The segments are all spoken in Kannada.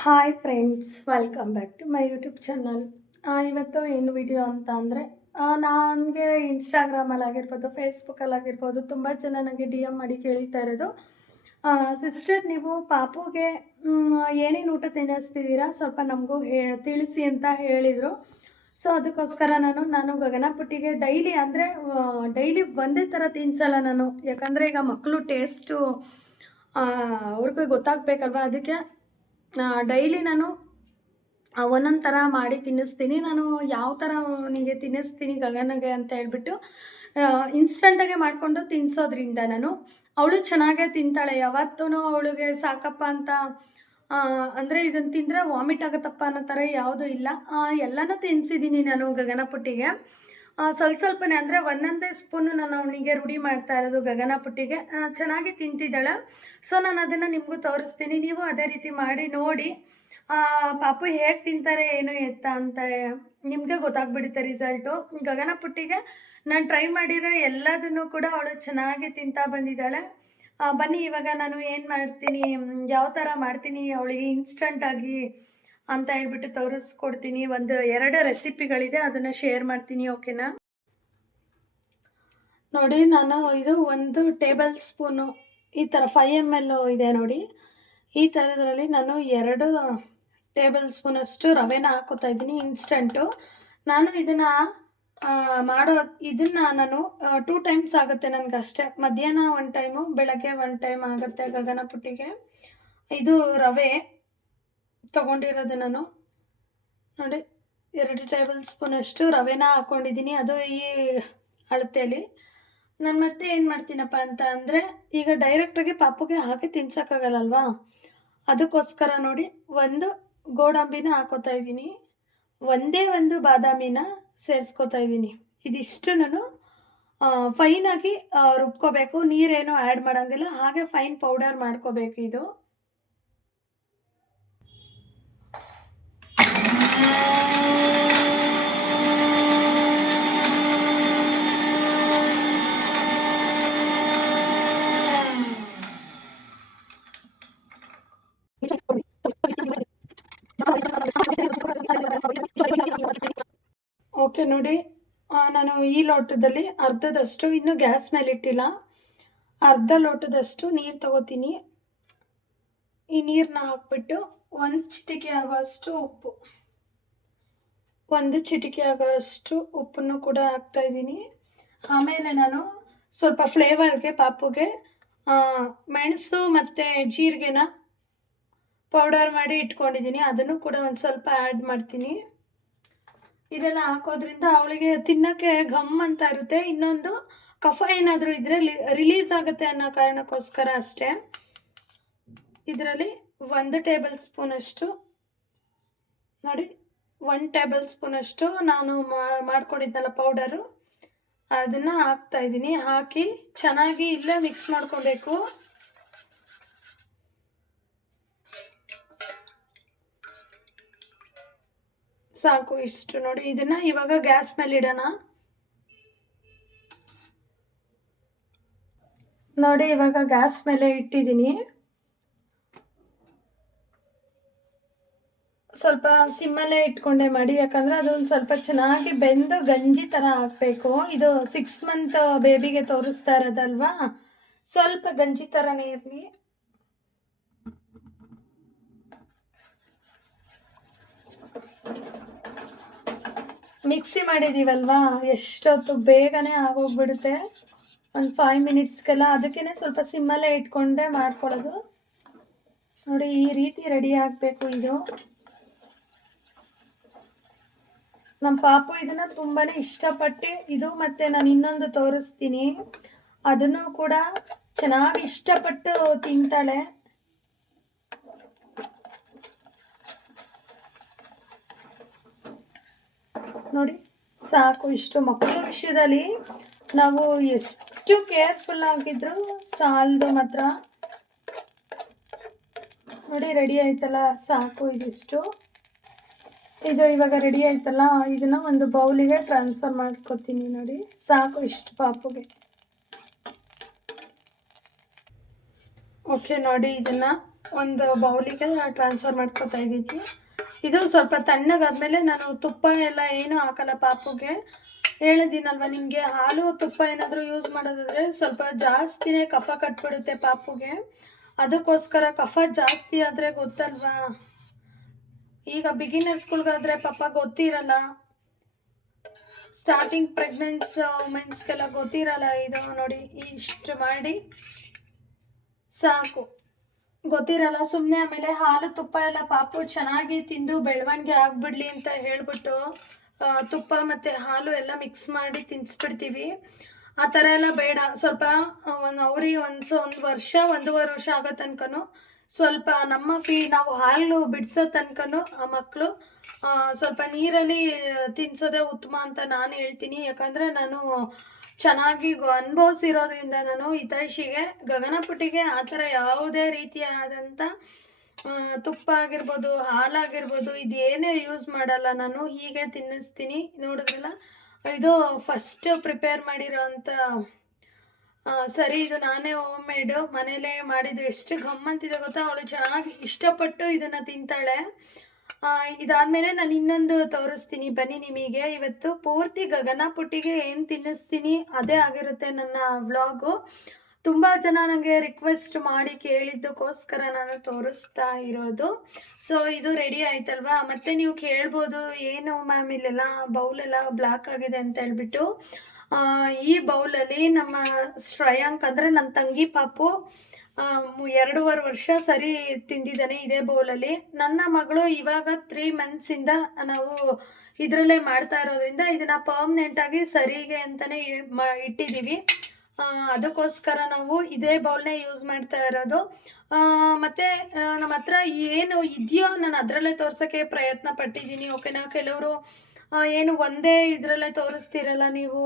Hi friends welcome back to my YouTube channel ಇವತ್ತು ಏನು ವಿಡಿಯೋ ಅಂತ ಅಂದರೆ ನನಗೆ ಇನ್ಸ್ಟಾಗ್ರಾಮಲ್ಲಿ ಆಗಿರ್ಬೋದು ಫೇಸ್ಬುಕ್ಕಲ್ಲಿ ಆಗಿರ್ಬೋದು ತುಂಬ ಜನ ನನಗೆ ಡಿ ಎಂ ಮಾಡಿ ಕೇಳ್ತಾ ಇರೋದು. ಸಿಸ್ಟರ್ ನೀವು ಪಾಪುಗೆ ಏನೇನು ಊಟ ತಿನ್ನಿಸ್ತಿದ್ದೀರಾ? ಸ್ವಲ್ಪ ನಮಗೂ ಹೇ, ತಿಳಿಸಿ ಅಂತ ಹೇಳಿದರು. ಸೊ ಅದಕ್ಕೋಸ್ಕರ ನಾನು ನಾನು ಗಗನ ಪುಟ್ಟಿಗೆ ಡೈಲಿ ಅಂದರೆ ಡೈಲಿ ಒಂದೇ ಥರ ತಿನ್ಸಲ್ಲ ನಾನು. ಯಾಕಂದರೆ ಈಗ ಮಕ್ಕಳು ಟೇಸ್ಟು ಅವ್ರಿಗೆ ಗೊತ್ತಾಗಬೇಕಲ್ವ? ಅದಕ್ಕೆ ಡೈಲಿ ನಾನು ಒಂದೊಂದು ಥರ ಮಾಡಿ ತಿನ್ನಿಸ್ತೀನಿ. ನಾನು ಯಾವ ಥರ ಅವನಿಗೆ ತಿನ್ನಿಸ್ತೀನಿ ಗಗನಗೆ ಅಂತ ಹೇಳ್ಬಿಟ್ಟು ಇನ್ಸ್ಟಂಟಾಗೆ ಮಾಡಿಕೊಂಡು ತಿನ್ನಿಸೋದ್ರಿಂದ ನಾನು ಅವಳು ಚೆನ್ನಾಗೇ ತಿಂತಾಳೆ. ಯಾವತ್ತೂ ಅವಳಿಗೆ ಸಾಕಪ್ಪ ಅಂತ ಅಂದರೆ ಇದನ್ನು ತಿಂದರೆ ವಾಮಿಟ್ ಆಗುತ್ತಪ್ಪ ಅನ್ನೋ ಥರ ಯಾವುದೂ ಇಲ್ಲ. ಎಲ್ಲನೂ ತಿನ್ನಿಸಿದ್ದೀನಿ ನಾನು ಗಗನ ಪುಟ್ಟಿಗೆ. ಆ, ಸ್ವಲ್ಪ ಸ್ವಲ್ಪನೇ ಅಂದರೆ ಒಂದೊಂದೇ ಸ್ಪೂನು ನಾನು ಅವನಿಗೆ ರೂಢಿ ಮಾಡ್ತಾ ಇರೋದು, ಗಗನ ಪುಟ್ಟಿಗೆ. ಚೆನ್ನಾಗಿ ತಿಂತಿದ್ದಾಳೆ. ಸೊ ನಾನು ಅದನ್ನು ನಿಮಗೂ ತೋರಿಸ್ತೀನಿ. ನೀವು ಅದೇ ರೀತಿ ಮಾಡಿ, ನೋಡಿ. ಪಾಪು ಹೇಗೆ ತಿಂತಾರೆ, ಏನು ಎತ್ತ ಅಂತ ನಿಮಗೆ ಗೊತ್ತಾಗ್ಬಿಡುತ್ತೆ ರಿಸಲ್ಟು ಗಗನ ಪುಟ್ಟಿಗೆ ನಾನು ಟ್ರೈ ಮಾಡಿರೋ ಎಲ್ಲದನ್ನು ಕೂಡ ಅವಳು ಚೆನ್ನಾಗಿ ತಿಂತಾ ಬಂದಿದ್ದಾಳೆ. ಬನ್ನಿ, ಇವಾಗ ನಾನು ಏನು ಮಾಡ್ತೀನಿ ಯಾವ ಥರ ಮಾಡ್ತೀನಿ, ಅವಳಿಗೆ ಇನ್ಸ್ಟಂಟಾಗಿ ಅಂತ ಹೇಳ್ಬಿಟ್ಟು ತೋರಿಸ್ಕೊಡ್ತೀನಿ. ಒಂದು ಎರಡು ರೆಸಿಪಿಗಳಿದೆ, ಅದನ್ನು ಶೇರ್ ಮಾಡ್ತೀನಿ ಓಕೆನಾ ನೋಡಿ, ನಾನು ಇದು ಒಂದು ಟೇಬಲ್ ಸ್ಪೂನು, ಈ ಥರ ಫೈವ್ ಎಂ ಎಲ್ ಇದೆ ನೋಡಿ. ಈ ಥರದ್ರಲ್ಲಿ ನಾನು ಎರಡು ಟೇಬಲ್ ಸ್ಪೂನಷ್ಟು ರವೆನ ಹಾಕೋತಾ ಇದ್ದೀನಿ ಇನ್ಸ್ಟಂಟು ನಾನು ಇದನ್ನು ಮಾಡೋ, ಇದನ್ನು ನಾನು ಟೂ ಟೈಮ್ಸ್ ಆಗುತ್ತೆ ನನಗೆ ಅಷ್ಟೇ. ಮಧ್ಯಾಹ್ನ ಒನ್ ಟೈಮು ಬೆಳಗ್ಗೆ ಒನ್ ಟೈಮ್ ಆಗುತ್ತೆ ಗಗನ ಪುಟ್ಟಿಗೆ ಇದು ರವೆ. ತಗೊಂಡಿರೋದು ನಾನು. ನೋಡಿ, ಎರಡು ಟೇಬಲ್ ಸ್ಪೂನಷ್ಟು ರವೆನ ಹಾಕ್ಕೊಂಡಿದ್ದೀನಿ ಅದು ಈ ಅಳತೆಯಲ್ಲಿ. ನಾನು ಮತ್ತೆ ಏನು ಮಾಡ್ತೀನಪ್ಪ ಅಂತ ಅಂದರೆ, ಈಗ ಡೈರೆಕ್ಟಾಗಿ ಪಾಪುಗೆ ಹಾಕಿ ತಿನ್ಸೋಕ್ಕಾಗಲ್ಲಲ್ವಾ? ಅದಕ್ಕೋಸ್ಕರ ನೋಡಿ, ಒಂದು ಗೋಡಂಬಿನ ಹಾಕೋತಾ ಇದ್ದೀನಿ. ಒಂದೇ ಒಂದು ಬಾದಾಮಿನ ಸೇರಿಸ್ಕೋತಾ ಇದ್ದೀನಿ. ಇದಿಷ್ಟು ನಾನು ಫೈನಾಗಿ ರುಬ್ಕೋಬೇಕು. ನೀರೇನು ಆ್ಯಡ್ ಮಾಡೋಂಗಿಲ್ಲ. ಹಾಗೆ ಫೈನ್ ಪೌಡರ್ ಮಾಡ್ಕೋಬೇಕು ಇದು ಓಕೆ ನೋಡಿ ಈ ಲೋಟದಲ್ಲಿ ಅರ್ಧದಷ್ಟು, ಇನ್ನೂ ಗ್ಯಾಸ್ ಮೇಲೆ ಇಟ್ಟಿಲ್ಲ ಅರ್ಧ ಲೋಟದಷ್ಟು ನೀರು ತಗೋತೀನಿ. ಈ ನೀರನ್ನ ಹಾಕ್ಬಿಟ್ಟು ಒಂದು ಚಿಟಿಕೆ ಆಗೋಷ್ಟು ಉಪ್ಪು. ಒಂದು ಚಿಟಿಕೆ ಆಗೋಷ್ಟು ಉಪ್ಪನ್ನು ಕೂಡ ಹಾಕ್ತಾ ಇದ್ದೀನಿ. ಆಮೇಲೆ ನಾನು ಸ್ವಲ್ಪ ಫ್ಲೇವರ್ಗೆ, ಪಾಪುಗೆ ಮೆಣಸು ಮತ್ತು ಜೀರಿಗೆನ ಪೌಡರ್ ಮಾಡಿ ಇಟ್ಕೊಂಡಿದ್ದೀನಿ. ಅದನ್ನು ಕೂಡ ಒಂದು ಸ್ವಲ್ಪ ಆ್ಯಡ್ ಮಾಡ್ತೀನಿ. ಇದೆಲ್ಲ ಹಾಕೋದ್ರಿಂದ ಅವಳಿಗೆ ತಿನ್ನೋಕ್ಕೆ ಘಮ್ ಅಂತ ಇರುತ್ತೆ. ಇನ್ನೊಂದು ಕಫ ಏನಾದರೂ ಇದ್ದರೆ ರಿಲೀಸ್ ಆಗುತ್ತೆ ಅನ್ನೋ ಕಾರಣಕ್ಕೋಸ್ಕರ ಅಷ್ಟೇ. ಇದರಲ್ಲಿ ಒಂದು ಟೇಬಲ್ ಸ್ಪೂನಷ್ಟು ನೋಡಿ ಒನ್ ಟೇಬಲ್ ಸ್ಪೂನಷ್ಟು ನಾನು ಮಾ- ಮಾಡ್ಕೊಂಡಿದ್ದಲ್ಲ ಪೌಡರು. ಅದನ್ನು ಹಾಕ್ತಾ ಇದ್ದೀನಿ. ಹಾಕಿ ಚೆನ್ನಾಗಿ ಇಲ್ಲೇ ಮಿಕ್ಸ್ ಮಾಡ್ಕೊಬೇಕು. ಸಾಕು ಇಷ್ಟು ನೋಡಿ. ಇದನ್ನ ಇವಾಗ ಗ್ಯಾಸ್ ಮೇಲೆ ಇಡೋಣ. ನೋಡಿ, ಇವಾಗ ಗ್ಯಾಸ್ ಮೇಲೆ ಇಟ್ಟಿದ್ದೀನಿ. ಸ್ವಲ್ಪ ಸಿಮ್ಮಲ್ಲೇ ಇಟ್ಕೊಂಡೆ ಮಾಡಿ, ಯಾಕಂದ್ರೆ ಅದೊಂದು ಸ್ವಲ್ಪ ಚೆನ್ನಾಗಿ ಬೆಂದು ಗಂಜಿ ಥರ ಹಾಕಬೇಕು ಇದು ಸಿಕ್ಸ್ ಮಂತ್ ಬೇಬಿಗೆ ತೋರಿಸ್ತಾ ಇರೋದಲ್ವಾ? ಸ್ವಲ್ಪ ಗಂಜಿ ಥರನೇ ಇರಲಿ. ಮಿಕ್ಸಿ ಮಾಡಿದ್ದೀವಲ್ವಾ ಎಷ್ಟೊತ್ತು ಬೇಗನೆ ಆಗೋಗ್ಬಿಡುತ್ತೆ. ಒಂದು ಫೈವ್ ಮಿನಿಟ್ಸ್ಗೆಲ್ಲ ಅದಕ್ಕೇ ಸ್ವಲ್ಪ ಸಿಮ್ಮಲ್ಲೇ ಇಟ್ಕೊಂಡೆ ಮಾಡ್ಕೊಳ್ಳೋದು. ನೋಡಿ, ಈ ರೀತಿ ರೆಡಿ ಆಗಬೇಕು ಇದು. ನಮ್ಮ ಪಾಪು ಇದನ್ನ ತುಂಬಾ ಇಷ್ಟಪಟ್ಟು ಇದು ಮತ್ತೆ ನಾನು ಇನ್ನೊಂದು ತೋರಿಸ್ತೀನಿ. ಅದನ್ನು ಕೂಡ ಚೆನ್ನಾಗಿ ಇಷ್ಟಪಟ್ಟು ತಿಂತಾಳೆ. ನೋಡಿ. ಸಾಕು, ಇಷ್ಟು ಮಕ್ಕಳ ವಿಷಯದಲ್ಲಿ ನಾವು ಎಷ್ಟು ಕೇರ್ಫುಲ್ ಆಗಿದ್ರು ಸಾಲದು ಮಾತ್ರ. ನೋಡಿ ರೆಡಿ ಆಯ್ತಲ್ಲ? ಸಾಕು, ಇದಿಷ್ಟು. ಇದು ಇವಾಗ ರೆಡಿ ಆಯ್ತಲ್ಲ? ಇದನ್ನ ಒಂದು ಬೌಲಿಗೆ ಟ್ರಾನ್ಸ್ಫರ್ ಮಾಡ್ಕೊತೀನಿ ನೋಡಿ. ಸಾಕು, ಇಷ್ಟು ಪಾಪುಗೆ. ಓಕೆ ನೋಡಿ, ಇದನ್ನ ಒಂದು ಬೌಲಿಗೆ ಟ್ರಾನ್ಸ್ಫರ್ ಮಾಡ್ಕೊತಾ ಇದ್ದೀನಿ. ಇದು ಸ್ವಲ್ಪ ತಣ್ಣಗಾದ್ಮೇಲೆ ನಾನು ತುಪ್ಪ ಎಲ್ಲ ಏನು ಹಾಕಲ್ಲ ಪಾಪುಗೆ. ಹೇಳಿದ್ದೀನಲ್ವ ನಿಮಗೆ, ಹಾಲು ತುಪ್ಪ ಏನಾದರೂ ಯೂಸ್ ಮಾಡೋದಾದ್ರೆ ಸ್ವಲ್ಪ ಜಾಸ್ತಿನೇ ಕಫ ಕಟ್ಬಿಡುತ್ತೆ ಪಾಪುಗೆ. ಅದಕ್ಕೋಸ್ಕರ ಕಫ ಜಾಸ್ತಿ ಆದರೆ ಗೊತ್ತಲ್ವಾ? ಈಗ ಬಿಗಿನರ್ಸ್ಗಳಿಗಾದರೆ ಪಾಪ ಗೊತ್ತಿರಲ್ಲ. ಸ್ಟಾರ್ಟಿಂಗ್ ಪ್ರೆಗ್ನೆನ್ಸ್ ವುಮೆನ್ಸ್ಗೆಲ್ಲ ಗೊತ್ತಿರಲ್ಲ ಇದು ನೋಡಿ, ಇಷ್ಟು ಮಾಡಿ. ಸಾಕು. ಗೊತ್ತಿರಲ್ಲ ಸುಮ್ಮನೆ ಆಮೇಲೆ ಹಾಲು ತುಪ್ಪ ಎಲ್ಲ ಪಾಪು ಚೆನ್ನಾಗಿ ತಿಂದು ಬೆಳವಣಿಗೆ ಆಗ್ಬಿಡ್ಲಿ ಅಂತ ಹೇಳ್ಬಿಟ್ಟು ತುಪ್ಪ ಮತ್ತು ಹಾಲು ಎಲ್ಲ ಮಿಕ್ಸ್ ಮಾಡಿ ತಿನ್ನಿಸ್ಬಿಡ್ತೀವಿ ಆ ಥರ ಎಲ್ಲ ಬೇಡ. ಸ್ವಲ್ಪ ಒಂದು ಅವ್ರಿಗೆ ಒಂದು ಒಂದು ವರ್ಷ, ಒಂದೂವರೆ ವರ್ಷ ಆಗೋ ತನಕನೂ ಸ್ವಲ್ಪ ನಮ್ಮ ಫೀ ನಾವು ಹಾಲು ಬಿಡಿಸೋ ತನಕನೂ ಆ ಮಕ್ಕಳು ಸ್ವಲ್ಪ ನೀರಲ್ಲಿ ತಿನ್ಸೋದೇ ಉತ್ತಮ ಅಂತ ನಾನು ಹೇಳ್ತೀನಿ. ಯಾಕಂದರೆ ನಾನು ಚೆನ್ನಾಗಿ ಅನುಭವಿಸಿರೋದ್ರಿಂದ ನಾನು ಹಿತೈಷಿಗೆ, ಗಗನಪುಟಿಗೆ ಆ ಥರ ಯಾವುದೇ ರೀತಿಯಾದಂಥ ತುಪ್ಪ ಆಗಿರ್ಬೋದು, ಹಾಲಾಗಿರ್ಬೋದು, ಇದೇನೇ ಯೂಸ್ ಮಾಡಲ್ಲ. ನಾನು ಹೀಗೆ ತಿನ್ನಿಸ್ತೀನಿ. ನೋಡಿದ್ರಲ್ಲ? ಇದು ಫಸ್ಟ್ ಪ್ರಿಪೇರ್ ಮಾಡಿರೋ ಅಂಥ ಸರಿ, ಇದು ನಾನೇ ಹೋಮ್ ಮೇಡು ಮನೇಲೇ ಮಾಡಿದ್ದು. ಎಷ್ಟು ಗಮ್ಮಂತಿದೆ ಗೊತ್ತಾ? ಅವಳು ಚೆನ್ನಾಗಿ ಇಷ್ಟಪಟ್ಟು ಇದನ್ನು ತಿಂತಾಳೆ. ಇದಾದ್ಮೇಲೆ ನಾನು ಇನ್ನೊಂದು ತೋರಿಸ್ತೀನಿ. ಬನ್ನಿ ನಿಮಗೆ. ಇವತ್ತು ಪೂರ್ತಿ ಗಗನ ಪುಟ್ಟಿಗೆ ಏನು ತಿನ್ನಿಸ್ತೀನಿ, ಅದೇ ಆಗಿರುತ್ತೆ ನನ್ನ ವ್ಲಾಗು. ತುಂಬ ಜನ ನನಗೆ ರಿಕ್ವೆಸ್ಟ್ ಮಾಡಿ ಕೇಳಿದ್ದಕ್ಕೋಸ್ಕರ ನಾನು ತೋರಿಸ್ತಾ ಇರೋದು. ಸೊ ಇದು ರೆಡಿ ಆಯ್ತಲ್ವಾ? ಮತ್ತೆ ನೀವು ಕೇಳ್ಬೋದು, ಏನು ಮ್ಯಾಮ್ ಇಲ್ಲೆಲ್ಲ ಬೌಲೆಲ್ಲ ಬ್ಲ್ಯಾಕ್ ಆಗಿದೆ ಅಂತ ಹೇಳ್ಬಿಟ್ಟು. ಈ ಬೌಲಲ್ಲಿ ನಮ್ಮ ಶ್ರೇಯಾಂಕ್ ಅಂದರೆ ನನ್ನ ತಂಗಿ ಪಾಪು ಎರಡೂವರೆ ವರ್ಷ ಸರಿ ತಿಂದಿದ್ದಾನೆ ಇದೇ ಬೌಲಲ್ಲಿ. ನನ್ನ ಮಗಳು ಇವಾಗ ತ್ರೀ ಮಂತ್ಸಿಂದ ನಾವು ಇದರಲ್ಲೇ ಮಾಡ್ತಾ ಇರೋದ್ರಿಂದ ಇದನ್ನು ಪರ್ಮನೆಂಟಾಗಿ ಸರಿಗೆ ಅಂತಲೇ ಇಟ್ಟಿದ್ದೀವಿ ಅದಕ್ಕೋಸ್ಕರ ನಾವು ಇದೇ ಬೌಲ್ನೇ ಯೂಸ್ ಮಾಡ್ತಾ ಇರೋದು. ಮತ್ತೆ ನಮ್ಮ ಹತ್ರ ಏನು ಇದೆಯೋ ನಾನು ಅದರಲ್ಲೇ ತೋರ್ಸೋಕ್ಕೆ ಪ್ರಯತ್ನ ಪಟ್ಟಿದ್ದೀನಿ. ಓಕೆನಾ ಕೆಲವರು ಏನು ಒಂದೇ ಇದರಲ್ಲೇ ತೋರಿಸ್ತಿರಲ್ಲ ನೀವು.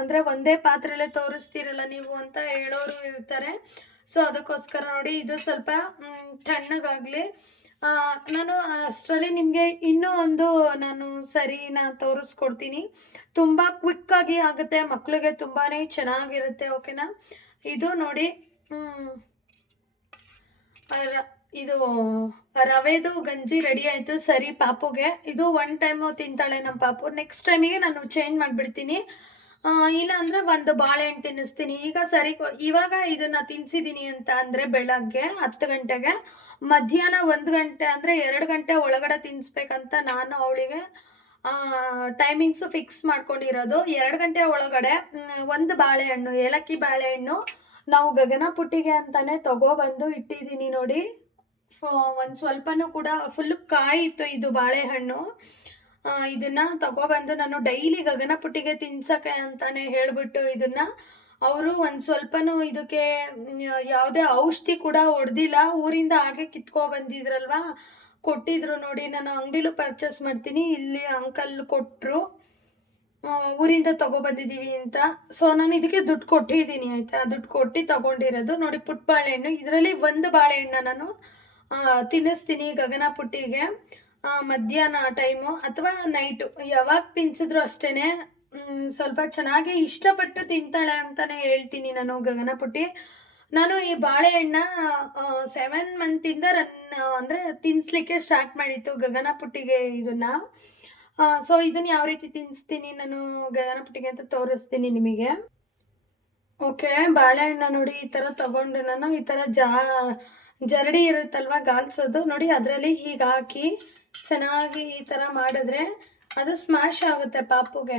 ಅಂದರೆ ಒಂದೇ ಪಾತ್ರೆಯಲ್ಲೇ ತೋರಿಸ್ತಿರಲ್ಲ ನೀವು ಅಂತ ಹೇಳೋರು ಇರ್ತಾರೆ. ಸೊ ಅದಕ್ಕೋಸ್ಕರ ನೋಡಿ, ಇದು ಸ್ವಲ್ಪ ತಣ್ಣಗಾಗಲಿ. ನಾನು ಅಷ್ಟರಲ್ಲಿ ನಿಮಗೆ ಇನ್ನೂ ಒಂದು ನಾನು ಸರಿನ ತೋರಿಸ್ಕೊಡ್ತೀನಿ. ತುಂಬ ಕ್ವಿಕ್ಕಾಗಿ ಆಗುತ್ತೆ ಮಕ್ಕಳಿಗೆ ತುಂಬಾ ಚೆನ್ನಾಗಿರುತ್ತೆ, ಓಕೆನಾ? ಇದು ನೋಡಿ ಇದು ರವೆದು ಗಂಜಿ ರೆಡಿ ಆಯಿತು, ಸರಿ ಪಾಪುಗೆ. ಇದು ಒನ್ ಟೈಮು ತಿಂತಾಳೆ ನಮ್ಮ ಪಾಪು. ನೆಕ್ಸ್ಟ್ ಟೈಮಿಗೆ ನಾನು ಚೇಂಜ್ ಮಾಡಿಬಿಡ್ತೀನಿ. ಇಲ್ಲ ಅಂದರೆ ಒಂದು ಬಾಳೆಹಣ್ಣು ತಿನ್ನಿಸ್ತೀನಿ. ಈಗ ಸರಿ ಇವಾಗ ಇದನ್ನ ತಿನ್ಸಿದ್ದೀನಿ ಅಂತ ಅಂದ್ರೆ ಬೆಳಗ್ಗೆ ಹತ್ತು ಗಂಟೆಗೆ, ಮಧ್ಯಾಹ್ನ ಒಂದು ಗಂಟೆ ಅಂದ್ರೆ ಎರಡು ಗಂಟೆ ಒಳಗಡೆ ತಿನ್ಸ್ಬೇಕಂತ ನಾನು ಅವಳಿಗೆ ಟೈಮಿಂಗ್ಸು ಫಿಕ್ಸ್ ಮಾಡ್ಕೊಂಡಿರೋದು. ಎರಡು ಗಂಟೆ ಒಳಗಡೆ ಒಂದು ಬಾಳೆಹಣ್ಣು, ಏಲಕ್ಕಿ ಬಾಳೆಹಣ್ಣು ನಾವು ಗಗನ ಪುಟ್ಟಿಗೆ ಅಂತಾನೆ ತಗೊಬಂದು ಇಟ್ಟಿದ್ದೀನಿ ನೋಡಿ. ಒಂದು ಸ್ವಲ್ಪನೂ ಕೂಡ ಫುಲ್ಲು ಕಾಯಿತ್ತು ಇದು ಬಾಳೆಹಣ್ಣು. ಇದನ್ನ ತಗೊಬಂದು ನಾನು ಡೈಲಿ ಗಗನಪುಟ್ಟಿಗೆ ತಿನ್ಸಕ್ಕೆ ಅಂತಾನೆ ಹೇಳ್ಬಿಟ್ಟು ಇದನ್ನ. ಅವರು ಒಂದು ಸ್ವಲ್ಪನೂ ಇದಕ್ಕೆ ಯಾವುದೇ ಔಷಧಿ ಕೂಡ ಹೊಡೆದಿಲ್ಲ. ಊರಿಂದ ಹಾಗೆ ಕಿತ್ಕೊ ಬಂದಿದ್ರಲ್ವಾ ಕೊಟ್ಟಿದ್ರು ನೋಡಿ, ನಾನು ಅಂಗಡಿಲೂ ಪರ್ಚೇಸ್ ಮಾಡ್ತೀನಿ, ಇಲ್ಲಿ ಅಂಕಲ್ ಕೊಟ್ಟರು ಊರಿಂದ ತಗೊಬಂದಿದ್ದೀವಿ ಅಂತ. ಸೊ ನಾನು ಇದಕ್ಕೆ ದುಡ್ಡು ಕೊಟ್ಟಿದ್ದೀನಿ, ಆಯಿತಾ? ದುಡ್ಡು ಕೊಟ್ಟು ತಗೊಂಡಿರೋದು. ನೋಡಿ ಪುಟ್ಟ ಬಾಳೆಹಣ್ಣು ಇದರಲ್ಲಿ ಒಂದು ಬಾಳೆಹಣ್ಣು ನಾನು ತಿನ್ನಿಸ್ತೀನಿ ಗಗನ ಪುಟ್ಟಿಗೆ. ಮಧ್ಯಾಹ್ನ ಟೈಮು ಅಥವಾ ನೈಟು ಯಾವಾಗ ತಿನ್ಸಿದ್ರು ಅಷ್ಟೇ ಸ್ವಲ್ಪ ಚೆನ್ನಾಗಿ ಇಷ್ಟಪಟ್ಟು ತಿಂತಾಳೆ ಅಂತಲೇ ಹೇಳ್ತೀನಿ ನಾನು ಗಗನಪುಟ್ಟಿ. ನಾನು ಈ ಬಾಳೆಹಣ್ಣ ಸೆವೆನ್ ಮಂತಿಂದ ರನ್ ಅಂದರೆ ತಿನ್ನಿಸ್ಲಿಕ್ಕೆ ಸ್ಟಾರ್ಟ್ ಮಾಡಿತ್ತು ಗಗನಪುಟ್ಟಿಗೆ ಇದನ್ನು. ಸೊ ಇದನ್ನು ಯಾವ ರೀತಿ ತಿನ್ನಿಸ್ತೀನಿ ನಾನು ಗಗನಪುಟ್ಟಿಗೆ ಅಂತ ತೋರಿಸ್ತೀನಿ ನಿಮಗೆ. ಓಕೆ ಬಾಳೆಹಣ್ಣ ನೋಡಿ, ಈ ಥರ ತಗೊಂಡು ನಾನು ಈ ಥರ ಜಾ, ಜರಡಿ ಇರುತ್ತಲ್ವ, ಗಾಲ್ಸೋದು. ನೋಡಿ, ಅದರಲ್ಲಿ ಹೀಗೆ ಹಾಕಿ ಚೆನ್ನಾಗಿ ಈ ಥರ ಮಾಡಿದ್ರೆ ಅದು ಸ್ಮ್ಯಾಶ್ ಆಗುತ್ತೆ ಪಾಪುಗೆ.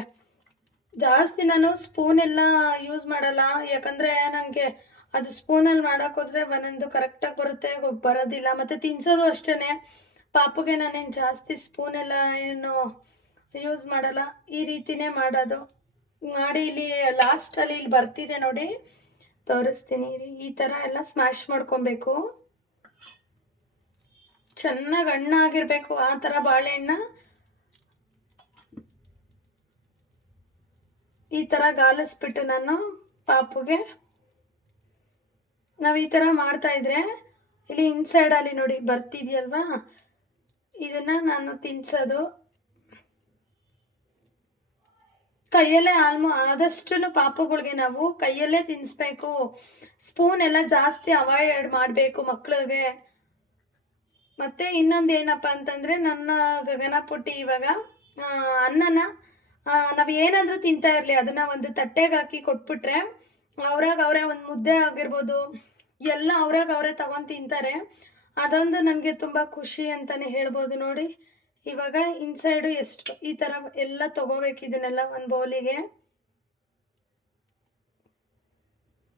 ಜಾಸ್ತಿ ನಾನು ಸ್ಪೂನ್ ಎಲ್ಲ ಯೂಸ್ ಮಾಡಲ್ಲ, ಯಾಕಂದರೆ ನನಗೆ ಅದು ಸ್ಪೂನಲ್ಲಿ ಮಾಡೋಕ್ಕೋದ್ರೆ ಒಂದೊಂದು ಕರೆಕ್ಟಾಗಿ ಬರುತ್ತೆ ಬರೋದಿಲ್ಲ. ಮತ್ತು ತಿನ್ಸೋದು ಅಷ್ಟೇ ಪಾಪುಗೆ ನಾನೇನು ಜಾಸ್ತಿ ಸ್ಪೂನೆಲ್ಲ ಏನು ಯೂಸ್ ಮಾಡಲ್ಲ. ಈ ರೀತಿನೇ ಮಾಡೋದು. ಮಾಡಿ ಇಲ್ಲಿ ಲಾಸ್ಟಲ್ಲಿ ಇಲ್ಲಿ ಬರ್ತಿದೆ ನೋಡಿ. ತೋರಿಸ್ತೀನಿ. ಈ ಥರ ಎಲ್ಲ ಸ್ಮ್ಯಾಶ್ ಮಾಡ್ಕೊಬೇಕು. ಚೆನ್ನಾಗಿ ಹಣ್ಣಾಗಿರ್ಬೇಕು, ಆ ಥರ ಬಾಳೆಹಣ್ಣ ಈ ಥರ ಗಾಲಿಸ್ಬಿಟ್ಟು ನಾನು ಪಾಪುಗೆ. ನಾವು ಈ ಥರ ಮಾಡ್ತಾ ಇದ್ರೆ, ಇಲ್ಲಿ ಇನ್ಸೈಡಲ್ಲಿ ನೋಡಿ ಬರ್ತಿದೆಯಲ್ವಾ? ಇದನ್ನು ನಾನು ತಿನ್ಸೋದು. ಕೈಯಲ್ಲೇ ಆಲ್ಮೋ ಆದಷ್ಟು ಪಾಪುಗಳಿಗೆ ನಾವು ಕೈಯಲ್ಲೇ ತಿನ್ನಿಸ್ಬೇಕು ಸ್ಪೂನ್ ಎಲ್ಲ ಜಾಸ್ತಿ ಅವಾಯ್ಡ್ ಮಾಡಬೇಕು ಮಕ್ಕಳಿಗೆ ಮತ್ತು ಇನ್ನೊಂದು ಏನಪ್ಪ ಅಂತಂದರೆ ನನ್ನ ಗಗನಪುಟ್ಟಿ ಇವಾಗ ಅನ್ನನ ನಾವು ಏನಾದರೂ ತಿಂತಾ ಇರಲಿ, ಅದನ್ನು ಒಂದು ತಟ್ಟೆಗೆ ಹಾಕಿ ಕೊಟ್ಬಿಟ್ರೆ ಅವ್ರಾಗ ಅವರೇ ಒಂದು ಮುದ್ದೆ ಆಗಿರ್ಬೋದು, ಎಲ್ಲ ಅವ್ರಾಗ ಅವರೇ ತಗೊಂಡು ತಿಂತಾರೆ. ಅದೊಂದು ನನಗೆ ತುಂಬ ಖುಷಿ ಅಂತಲೇ ಹೇಳ್ಬೋದು ನೋಡಿ. ಇವಾಗ ಇನ್ಸೈಡು ಎಷ್ಟು ಈ ಥರ ಎಲ್ಲ ತೊಗೋಬೇಕು ಇದನ್ನೆಲ್ಲ ಒಂದು ಬೌಲಿಗೆ.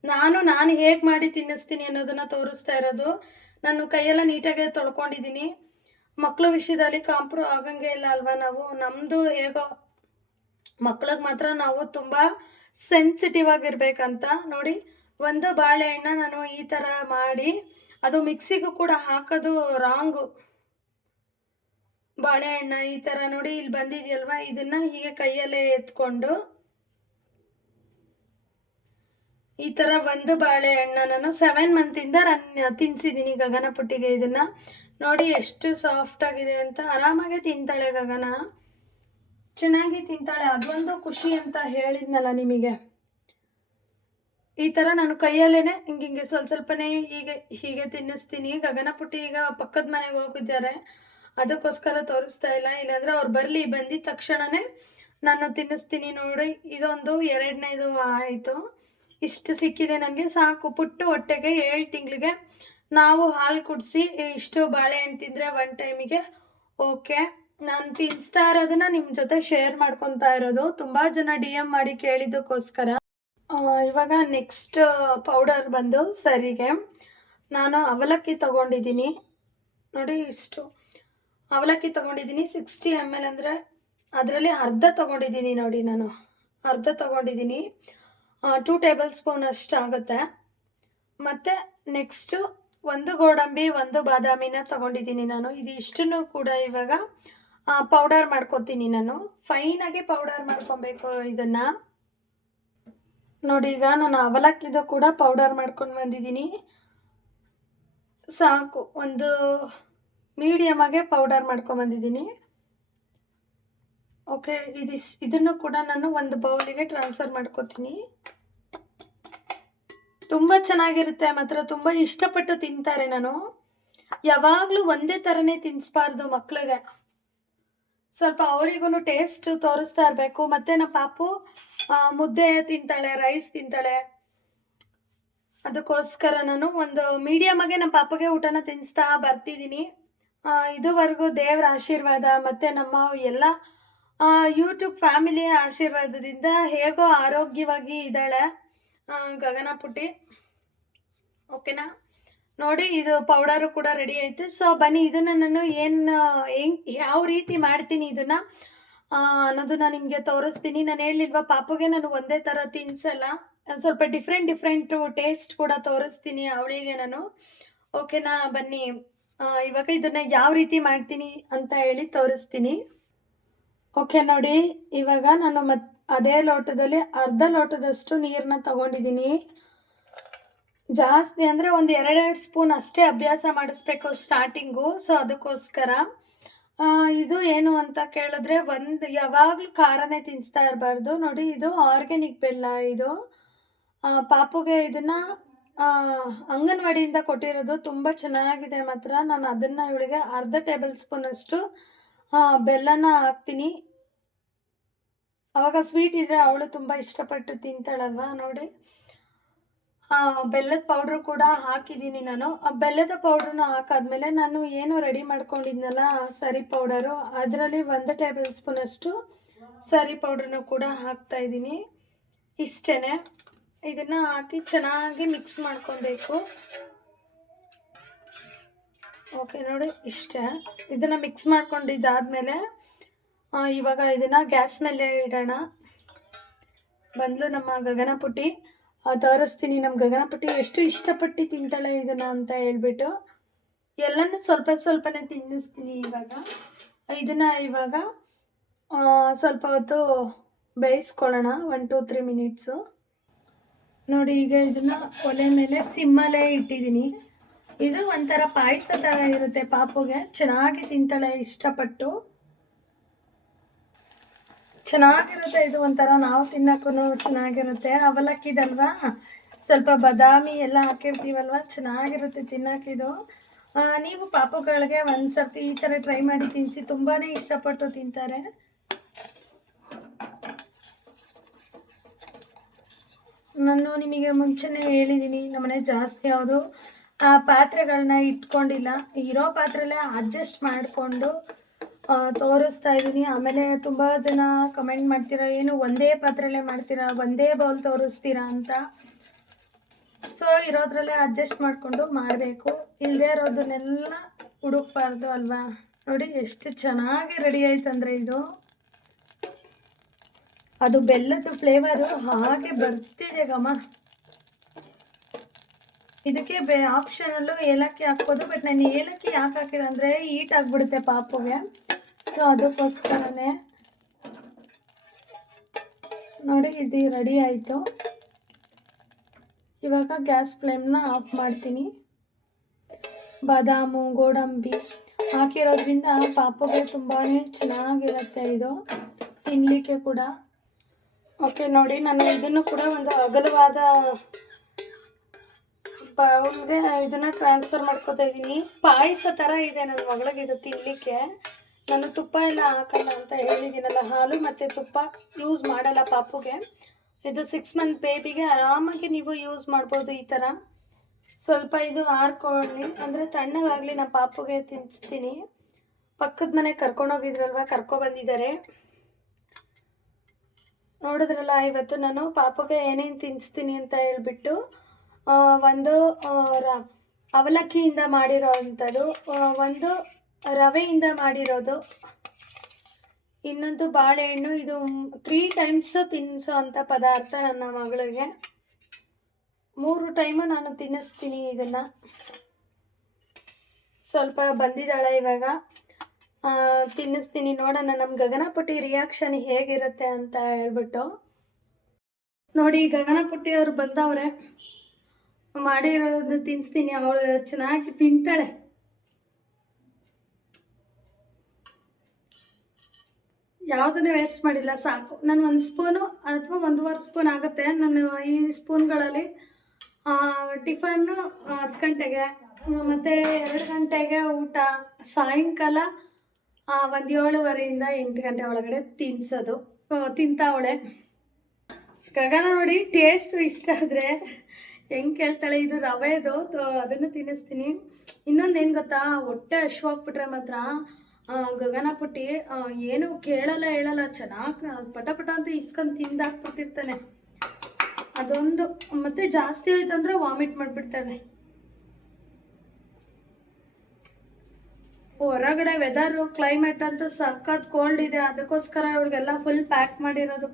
ನಾನು ನಾನು ಹೇಗೆ ಮಾಡಿ ತಿನ್ನಿಸ್ತೀನಿ ಅನ್ನೋದನ್ನ ತೋರಿಸ್ತಾ ಇರೋದು. ನಾನು ಕೈಯೆಲ್ಲ ನೀಟಾಗೆ ತೊಳ್ಕೊಂಡಿದ್ದೀನಿ. ಮಕ್ಕಳ ವಿಷಯದಲ್ಲಿ ಕಾಂಪ್ರೋ ಆಗಂಗೆ ಇಲ್ಲ ಅಲ್ವಾ ನಾವು? ನಮ್ಮದು ಹೇಗೋ, ಮಕ್ಳಿಗೆ ಮಾತ್ರ ನಾವು ತುಂಬ ಸೆನ್ಸಿಟಿವ್ ಆಗಿರ್ಬೇಕಂತ. ನೋಡಿ, ಒಂದು ಬಾಳೆಹಣ್ಣ ನಾನು ಈ ಥರ ಮಾಡಿ, ಅದು ಮಿಕ್ಸಿಗೂ ಕೂಡ ಹಾಕೋದು ರಾಂಗು ಬಾಳೆಹಣ್ಣ ಈ ಥರ ನೋಡಿ, ಇಲ್ಲಿ ಬಂದಿದೆಯಲ್ವಾ? ಇದನ್ನು ಹೀಗೆ ಕೈಯಲ್ಲೇ ಎತ್ಕೊಂಡು ಈ ಥರ ಒಂದು ಬಾಳೆಹಣ್ಣ ನಾನು ಸೆವೆನ್ ಮಂತಿಂದ ರನ್ ತಿನ್ಸಿದ್ದೀನಿ ಗಗನ ಪುಟ್ಟಿಗೆ ಇದನ್ನ. ನೋಡಿ ಎಷ್ಟು ಸಾಫ್ಟ್ ಆಗಿದೆ ಅಂತ. ಆರಾಮಾಗೆ ತಿಂತಾಳೆ ಗಗನ. ಚೆನ್ನಾಗಿ ತಿಂತಾಳೆ. ಅದೊಂದು ಖುಷಿ ಅಂತ ಹೇಳಿದ್ನಲ್ಲ ನಿಮಗೆ. ಈ ಥರ ನಾನು ಕೈಯಲ್ಲೇ ಹಿಂಗೆ ಹಿಂಗೆ ಸ್ವಲ್ಪ ಸ್ವಲ್ಪನೇ ಹೀಗೆ ಹೀಗೆ ತಿನ್ನಿಸ್ತೀನಿ. ಗಗನ ಪುಟ್ಟಿ ಈಗ ಪಕ್ಕದ ಮನೆಗೆ ಹೋಗಿದ್ದಾರೆ ಅದಕ್ಕೋಸ್ಕರ ತೋರಿಸ್ತಾ ಇಲ್ಲ. ಇಲ್ಲಾಂದರೆ ಅವ್ರು ಬರಲಿ ಬಂದಿದ್ದ ತಕ್ಷಣನೇ ನಾನು ತಿನ್ನಿಸ್ತೀನಿ ನೋಡಿ. ಇದೊಂದು ಎರಡನೇದು ಆಯಿತು. ಇಷ್ಟು ಸಿಕ್ಕಿದೆ ನನಗೆ ಸಾಕು. ಪುಟ್ಟು ಹೊಟ್ಟೆಗೆ ಏಳು ತಿಂಗಳಿಗೆ ನಾವು ಹಾಲು ಕುಡಿಸಿ ಇಷ್ಟು ಬಾಳೆಹಣ್ಣು ತಿಂದರೆ ಒನ್ ಟೈಮಿಗೆ ಓಕೆ. ನಾನು ತಿನ್ನಿಸ್ತಾ ಇರೋದನ್ನ ನಿಮ್ಮ ಜೊತೆ ಶೇರ್ ಮಾಡ್ಕೊತಾ ಇರೋದು. ತುಂಬ ಜನ ಡಿ ಎಂ ಮಾಡಿ ಕೇಳಿದ್ದಕ್ಕೋಸ್ಕರ. ಇವಾಗ ನೆಕ್ಸ್ಟ್ ಪೌಡರ್ ಬಂದು ಸರಿಗೆ. ನಾನು ಅವಲಕ್ಕಿ ತಗೊಂಡಿದ್ದೀನಿ. ನೋಡಿ ಇಷ್ಟು. ಅವಲಕ್ಕಿ ತಗೊಂಡಿದ್ದೀನಿ ಸಿಕ್ಸ್ಟಿ ಎಂ ಎಲ್ ಅಂದರೆ ಅದರಲ್ಲಿ ಅರ್ಧ ತಗೊಂಡಿದ್ದೀನಿ ನೋಡಿ ನಾನು. ಅರ್ಧ ತಗೊಂಡಿದ್ದೀನಿ. ಟೂ ಟೇಬಲ್ ಸ್ಪೂನ್ ಅಷ್ಟು ಆಗುತ್ತೆ. ಮತ್ತು ನೆಕ್ಸ್ಟು ಒಂದು ಗೋಡಂಬಿ, ಒಂದು ಬಾದಾಮಿನ ತಗೊಂಡಿದ್ದೀನಿ ನಾನು. ಇದು ಇಷ್ಟನ್ನು ಕೂಡ ಇವಾಗ ಪೌಡರ್ ಮಾಡ್ಕೊತೀನಿ ನಾನು. ಫೈನಾಗಿ ಪೌಡರ್ ಮಾಡ್ಕೊಬೇಕು ಇದನ್ನು. ನೋಡಿ, ಈಗ ನಾನು ಅವಲಕ್ಕಿದು ಕೂಡ ಪೌಡರ್ ಮಾಡ್ಕೊಂಡು ಬಂದಿದ್ದೀನಿ. ಸಾಕು. ಒಂದು ಮೀಡಿಯಮಾಗೆ ಪೌಡರ್ ಮಾಡ್ಕೊಂಬಂದಿದ್ದೀನಿ ಓಕೆ ಇದಿಸ್, ಇದನ್ನು ಕೂಡ ನಾನು ಒಂದು ಬೌಲಿಗೆ ಟ್ರಾನ್ಸ್ಫರ್ ಮಾಡ್ಕೋತೀನಿ. ತುಂಬ ಚೆನ್ನಾಗಿರುತ್ತೆ ಮಾತ್ರ ತುಂಬ ಇಷ್ಟಪಟ್ಟು ತಿಂತಾರೆ ನಾನು. ಯಾವಾಗಲೂ ಒಂದೇ ಥರನೇ ತಿನ್ನಿಸ್ಬಾರ್ದು ಮಕ್ಳಿಗೆ. ಸ್ವಲ್ಪ ಅವರಿಗೂ ಟೇಸ್ಟ್ ತೋರಿಸ್ತಾ ಇರಬೇಕು. ಮತ್ತೆ ನಮ್ಮ ಪಾಪು ಮುದ್ದೆ ತಿಂತಾಳೆ ರೈಸ್ ತಿಂತಾಳೆ. ಅದಕ್ಕೋಸ್ಕರ ನಾನು ಒಂದು ಮೀಡಿಯಮಾಗೆ ನಮ್ಮ ಪಾಪಗೆ ಊಟನ ತಿನ್ನಿಸ್ತಾ ಬರ್ತಿದ್ದೀನಿ. ಇದುವರೆಗೂ ದೇವರ ಆಶೀರ್ವಾದ, ಮತ್ತು ನಮ್ಮ ಎಲ್ಲ ಯೂಟ್ಯೂಬ್ ಫ್ಯಾಮಿಲಿಯ ಆಶೀರ್ವಾದದಿಂದ ಹೇಗೋ ಆರೋಗ್ಯವಾಗಿ ಇದ್ದಾಳೆ ಗಗನ ಪುಟ್ಟಿ. ಓಕೆನಾ ನೋಡಿ, ಇದು ಪೌಡರು ಕೂಡ ರೆಡಿ ಆಯಿತು. ಸೊ ಬನ್ನಿ ಇದನ್ನು ನಾನು ಏನು ಹೆಂಗ್ ಯಾವ ರೀತಿ ಮಾಡ್ತೀನಿ ಇದನ್ನು ಅನ್ನೋದನ್ನ ನಿಮಗೆ ತೋರಿಸ್ತೀನಿ. ನಾನು ಹೇಳಿಲ್ವಾ, ಪಾಪುಗೆ ನಾನು ಒಂದೇ ಥರ ತಿನ್ಸಲ್ಲ. ಸ್ವಲ್ಪ ಡಿಫ್ರೆಂಟ್ ಡಿಫ್ರೆಂಟು ಟೇಸ್ಟ್ ಕೂಡ ತೋರಿಸ್ತೀನಿ ಅವಳಿಗೆ ನಾನು. ಓಕೆನಾ ಬನ್ನಿ. ಇವಾಗ ಇದನ್ನು ಯಾವ ರೀತಿ ಮಾಡ್ತೀನಿ ಅಂತ ಹೇಳಿ ತೋರಿಸ್ತೀನಿ. ಓಕೆ, ನೋಡಿ, ಇವಾಗ ನಾನು ಮತ್, ಅದೇ ಲೋಟದಲ್ಲಿ ಅರ್ಧ ಲೋಟದಷ್ಟು ನೀರನ್ನ ತಗೊಂಡಿದ್ದೀನಿ. ಜಾಸ್ತಿ ಅಂದರೆ ಒಂದು ಎರಡೆರಡು ಸ್ಪೂನ್ ಅಷ್ಟೇ ಅಭ್ಯಾಸ ಮಾಡಿಸ್ಬೇಕು ಸ್ಟಾರ್ಟಿಂಗು ಸೊ ಅದಕ್ಕೋಸ್ಕರ. ಇದು ಏನು ಅಂತ ಕೇಳಿದ್ರೆ ಒಂದು, ಯಾವಾಗಲೂ ಖಾರನೇ ತಿನ್ನಿಸ್ತಾ ಇರಬಾರ್ದು. ನೋಡಿ, ಇದು ಆರ್ಗ್ಯಾನಿಕ್ ಬೆಲ್ಲ ಇದು. ಪಾಪುಗೆ ಇದನ್ನು ಅಂಗನವಾಡಿಯಿಂದ ಕೊಟ್ಟಿರೋದು ತುಂಬ ಚೆನ್ನಾಗಿದೆ ಮಾತ್ರ. ನಾನು ಅದನ್ನು ಇವಳಿಗೆ ಅರ್ಧ ಟೇಬಲ್ ಸ್ಪೂನಷ್ಟು ಬೆಲ್ಲನ ಹಾಕ್ತೀನಿ. ಅವಾಗ ಸ್ವೀಟ್ ಇದ್ರೆ ಅವಳು ತುಂಬ ಇಷ್ಟಪಟ್ಟು ತಿಂತಾಳಲ್ವಾ ನೋಡಿ. ಬೆಲ್ಲದ ಪೌಡ್ರು ಕೂಡ ಹಾಕಿದ್ದೀನಿ ನಾನು. ಆ, ಬೆಲ್ಲದ ಪೌಡ್ರನ್ನ ಹಾಕಾದ್ಮೇಲೆ ನಾನು ಏನು ರೆಡಿ ಮಾಡ್ಕೊಂಡಿದ್ನಲ್ಲ ಸರಿ ಪೌಡರು ಅದರಲ್ಲಿ ಒಂದು ಟೇಬಲ್ ಸ್ಪೂನಷ್ಟು ಸರಿ ಪೌಡ್ರನ್ನು ಕೂಡ ಹಾಕ್ತಾ ಇದ್ದೀನಿ. ಇಷ್ಟೇ ಇದನ್ನು ಹಾಕಿ ಚೆನ್ನಾಗಿ ಮಿಕ್ಸ್ ಮಾಡ್ಕೊಬೇಕು. ಓಕೆ, ನೋಡಿ, ಇಷ್ಟೇ. ಇದನ್ನು ಮಿಕ್ಸ್ ಮಾಡ್ಕೊಂಡಿದ್ದಾದಮೇಲೆ ಇವಾಗ ಇದನ್ನು ಗ್ಯಾಸ್ ಮೇಲೆ ಇಡೋಣ. ಬಂದಲು ನಮ್ಮ ಗಗನಪುಟ್ಟಿ. ತೋರಿಸ್ತೀನಿ ನಮ್ಮ ಗಗನಪುಟ್ಟಿ. ಎಷ್ಟು ಇಷ್ಟಪಟ್ಟು ತಿಂತಾಳೆ ಇದನ್ನು ಅಂತ ಹೇಳ್ಬಿಟ್ಟು. ಎಲ್ಲನೂ ಸ್ವಲ್ಪ ಸ್ವಲ್ಪನೇ ತಿನ್ನಿಸ್ತೀನಿ ಇವಾಗ. ಇದನ್ನು ಇವಾಗ ಸ್ವಲ್ಪ ಹೊತ್ತು ಬೇಯಿಸ್ಕೊಳ್ಳೋಣ ಒನ್ ಟು ತ್ರೀ ಮಿನಿಟ್ಸು ನೋಡಿ, ಈಗ ಇದನ್ನು ಒಲೆ ಮೇಲೆ ಸಿಮ್ಮಲ್ಲೇ ಇಟ್ಟಿದ್ದೀನಿ. ಇದು ಒಂಥರ ಪಾಯಸ ಥರ ಇರುತ್ತೆ ಪಾಪುಗೆ. ಚೆನ್ನಾಗಿ ತಿಂತಾಳೆ, ಇಷ್ಟಪಟ್ಟು. ಚೆನ್ನಾಗಿರುತ್ತೆ ಇದು ಒಂಥರ, ನಾವು ತಿನ್ನಕ್ಕೂ ಚೆನ್ನಾಗಿರುತ್ತೆ. ಅವಲಕ್ಕಿದಲ್ವಾ ಸ್ವಲ್ಪ ಬಾದಾಮಿ ಎಲ್ಲ ಹಾಕಿರ್ತೀವಲ್ವ? ಚೆನ್ನಾಗಿರುತ್ತೆ ತಿನ್ನಕ್ಕಿದು ನೀವು ಪಾಪುಗಳಿಗೆ ಒಂದ್ಸರ್ತಿ ಈ ಥರ ಟ್ರೈ ಮಾಡಿ ತಿನ್ನಿಸಿ ತುಂಬಾ ಇಷ್ಟಪಟ್ಟು ತಿಂತಾರೆ. ನಾನು ನಿಮಗೆ ಮುಂಚೆನೇ ಹೇಳಿದ್ದೀನಿ ನಮ್ಮನೆ ಜಾಸ್ತಿ ಯಾವುದು ಆ ಪಾತ್ರೆಗಳನ್ನ ಇಟ್ಕೊಂಡಿಲ್ಲ. ಇರೋ ಪಾತ್ರೆಲ್ಲೇ ಅಡ್ಜಸ್ಟ್ ಮಾಡಿಕೊಂಡು ತೋರಿಸ್ತಾ ಇದ್ದೀನಿ ಆಮೇಲೆ ತುಂಬ ಜನ ಕಮೆಂಟ್ ಮಾಡ್ತೀರಾ, ಏನು ಒಂದೇ ಪಾತ್ರೆಲ್ಲೇ ಮಾಡ್ತೀರಾ, ಒಂದೇ ಬೌಲ್ ತೋರಿಸ್ತೀರಾ ಅಂತ. ಸೊ ಇರೋದ್ರಲ್ಲೇ ಅಡ್ಜಸ್ಟ್ ಮಾಡಿಕೊಂಡು ಮಾಡಬೇಕು. ಇಲ್ಲದೆ ಇರೋದನ್ನೆಲ್ಲ ಹುಡುಕ್ಬಾರ್ದು ಅಲ್ವಾ? ನೋಡಿ, ಎಷ್ಟು ಚೆನ್ನಾಗಿ ರೆಡಿ ಆಯ್ತಂದ್ರೆ ಇದು. ಅದು ಬೆಲ್ಲದ ಫ್ಲೇವರು ಹಾಗೆ ಬರ್ತಿದೆ ಗಮ ಇದಕ್ಕೆ ಬೆ ಆಪ್ಷನಲ್ಲೂ ಏಲಕ್ಕಿ ಹಾಕ್ಬೋದು ಬಟ್ ನಾನು ಏಲಕ್ಕಿ ಯಾಕೆ ಹಾಕಿದೆ ಅಂದರೆ ಹೀಟ್ ಆಗಿಬಿಡುತ್ತೆ ಪಾಪುಗೆ. ಸೊ ಅದಕ್ಕೋಸ್ಕರನೇ ನೋಡಿ, ಇದು ರೆಡಿ ಆಯಿತು. ಇವಾಗ ಗ್ಯಾಸ್ ಫ್ಲೇಮ್ನ ಆಫ್ ಮಾಡ್ತೀನಿ. ಬಾದಾಮು, ಗೋಡಂಬಿ ಹಾಕಿರೋದ್ರಿಂದ ಪಾಪುಗೆ ತುಂಬಾ ಚೆನ್ನಾಗಿರುತ್ತೆ ಇದು. ತಿನ್ನಲಿಕ್ಕೆ ಕೂಡ. ಓಕೆ ನೋಡಿ, ನಾನು ಇದನ್ನು ಕೂಡ ಒಂದು ಅಗಲವಾದ ಬೌಲ್ಗೆ ಇದನ್ನು ಟ್ರಾನ್ಸ್ಫರ್ ಮಾಡ್ಕೋತಾ ಇದ್ದೀನಿ ಪಾಯಸ ಥರ ಇದೆ ನನ್ನ ಮಗಳಿಗೆ ಇದು ತಿನ್ನಲಿಕ್ಕೆ ನಾನು ತುಪ್ಪ ಎಲ್ಲ ಹಾಕಲ್ಲ ಅಂತ ಹೇಳಿದ್ದೀನಲ್ಲ ಹಾಲು ಮತ್ತು ತುಪ್ಪ ಯೂಸ್ ಮಾಡಲ್ಲ ಪಾಪುಗೆ. ಇದು ಸಿಕ್ಸ್ ಮಂತ್ ಬೇಬಿಗೆ ಆರಾಮಾಗಿ ನೀವು ಯೂಸ್ ಮಾಡ್ಬೋದು ಈ ಥರ ಸ್ವಲ್ಪ ಇದು ಆರ್ಕೊಳ್ಳಿ ಅಂದರೆ ತಣ್ಣಗಾಗಲಿ ನಾನು ಪಾಪುಗೆ ತಿನ್ನಿಸ್ತೀನಿ ಪಕ್ಕದ ಮನೆ ಕರ್ಕೊಂಡೋಗಿದ್ರಲ್ವ ಕರ್ಕೊಬಂದಿದ್ದಾರೆ ನೋಡಿದ್ರಲ್ಲ, ಇವತ್ತು ನಾನು ಪಾಪುಗೆ ಏನೇನು ತಿನ್ನಿಸ್ತೀನಿ ಅಂತ ಹೇಳ್ಬಿಟ್ಟು ಒಂದು ರ- ಅವಲಕ್ಕಿಯಿಂದ ಮಾಡಿರೋ ಅಂಥದ್ದು ಒಂದು ರವೆಯಿಂದ ಮಾಡಿರೋದು. ಇನ್ನೊಂದು ಬಾಳೆಹಣ್ಣು, ಇದು ತ್ರೀ ಟೈಮ್ಸ್ ತಿನ್ನಿಸೋ ಅಂಥ ಪದಾರ್ಥ ನನ್ನ ಮಗಳಿಗೆ. ಮೂರು ಟೈಮು ನಾನು ತಿನ್ನಿಸ್ತೀನಿ ಇದನ್ನು. ಸ್ವಲ್ಪ ಬಂದಿದ್ದಾಳೆ ಇವಾಗ. ತಿನ್ನಿಸ್ತೀನಿ ನೋಡೋಣ ನಮ್ಮ ಗಗನಪುಟ್ಟಿ ರಿಯಾಕ್ಷನ್ ಹೇಗಿರುತ್ತೆ ಅಂತ ಹೇಳ್ಬಿಟ್ಟು. ನೋಡಿ, ಗಗನಪುಟ್ಟಿ ಅವ್ರು ಬಂದವ್ರೆ. ಮಾಡಿರೋದು ತಿನ್ಸ್ತೀನಿ, ಅವಳು ಚೆನ್ನಾಗಿ ತಿಂತಾಳೆ. ಯಾವುದನ್ನೇ ವೇಸ್ಟ್ ಮಾಡಿಲ್ಲ, ಸಾಕು. ನಾನು ಒಂದು ಸ್ಪೂನು ಅಥವಾ ಒಂದೂವರೆ ಸ್ಪೂನ್ ಆಗುತ್ತೆ. ನಾನು ಈ ಸ್ಪೂನ್ಗಳಲ್ಲಿ ಟಿಫನ್ನು ಹತ್ತು ಗಂಟೆಗೆ, ಮತ್ತು ಎರಡು ಗಂಟೆಗೆ ಊಟ, ಸಾಯಂಕಾಲ ಒಂದು ಏಳುವರೆಯಿಂದ ಎಂಟು ಗಂಟೆ ಒಳಗಡೆ ತಿನ್ಸೋದು. ತಿಂತಾವಳೆ. ಗಗನ ನೋಡಿ ಟೇಸ್ಟ್ ಇಷ್ಟ ಆದರೆ ಹೆಂಗೆ ಕೇಳ್ತಾಳೆ? ಇದು ರವೆದು ಅದನ್ನು ತಿನ್ನಿಸ್ತೀನಿ. ಇನ್ನೊಂದು ಏನು ಗೊತ್ತಾ? ಹೊಟ್ಟೆ ಹಶ್ವಾಗ್ಬಿಟ್ರೆ ಮಾತ್ರ ಗಗನ ಪುಟ್ಟಿ ಏನು ಕೇಳಲ್ಲ, ಹೇಳಲ್ಲ. ಚೆನ್ನಾಗಿ ಪಟ ಪಟ ಅಂತ ಇಸ್ಕೊಂಡು ತಿಂದಾಕ್ಬಿಟ್ಟಿರ್ತಾನೆ. ಅದೊಂದು, ಮತ್ತೆ ಜಾಸ್ತಿ ಆಯ್ತು ಅಂದ್ರೆ ವಾಮಿಟ್ ಮಾಡ್ಬಿಡ್ತಾನೆ ಹೊರಗಡೆ ವೆದರು ಕ್ಲೈಮೇಟ್ ಅಂತ ಸಖತ್ ಕೋಲ್ಡ್ ಇದೆ. ಅದಕ್ಕೋಸ್ಕರ ಇವ್ರಿಗೆಲ್ಲ ಫುಲ್ ಪ್ಯಾಕ್ ಮಾಡಿರೋದು.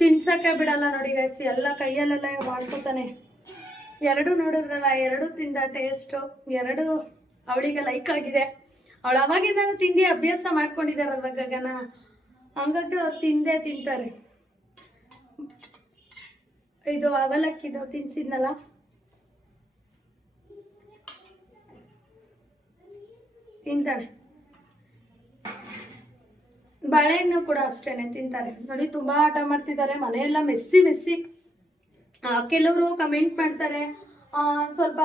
ತಿನ್ಸಕ್ಕೆ ಬಿಡಲ್ಲ ನೋಡಿ ಗೈಸ್ ಎಲ್ಲ ಕೈಯಲ್ಲೆಲ್ಲ ಮಾಡ್ಕೊತಾನೆ. ಎರಡು ನೋಡಿದ್ರಲ್ಲ, ಎರಡು ತಿಂದ ಟೇಸ್ಟು ಎರಡು ಅವಳಿಗೆ ಲೈಕ್ ಆಗಿದೆ. ಅವಳು ಅವಾಗಿಂದ ತಿಂದು ಅಭ್ಯಾಸ ಮಾಡ್ಕೊಂಡಿದ್ದಾರಲ್ವ ಗಗನ? ಹಂಗಾಗಿ ಅವ್ರು ತಿಂದೇ ತಿಂತಾರೆ. ಇದು ಅವಲಕ್ಕಿದು ತಿನ್ಸಿದ್ನಲ್ಲ? ತಿಂತಾರೆ ಬಾಳೆಹಣ್ಣು ಕೂಡ ಅಷ್ಟೇನೆ ತಿಂತಾರೆ. ನೋಡಿ, ತುಂಬಾ ಆಟ ಮಾಡ್ತಿದ್ದಾರೆ. ಮನೆಯೆಲ್ಲ ಮೆಸ್ಸಿ ಮೆಸ್ಸಿ. ಕೆಲವರು ಕಮೆಂಟ್ ಮಾಡ್ತಾರೆ ಸ್ವಲ್ಪ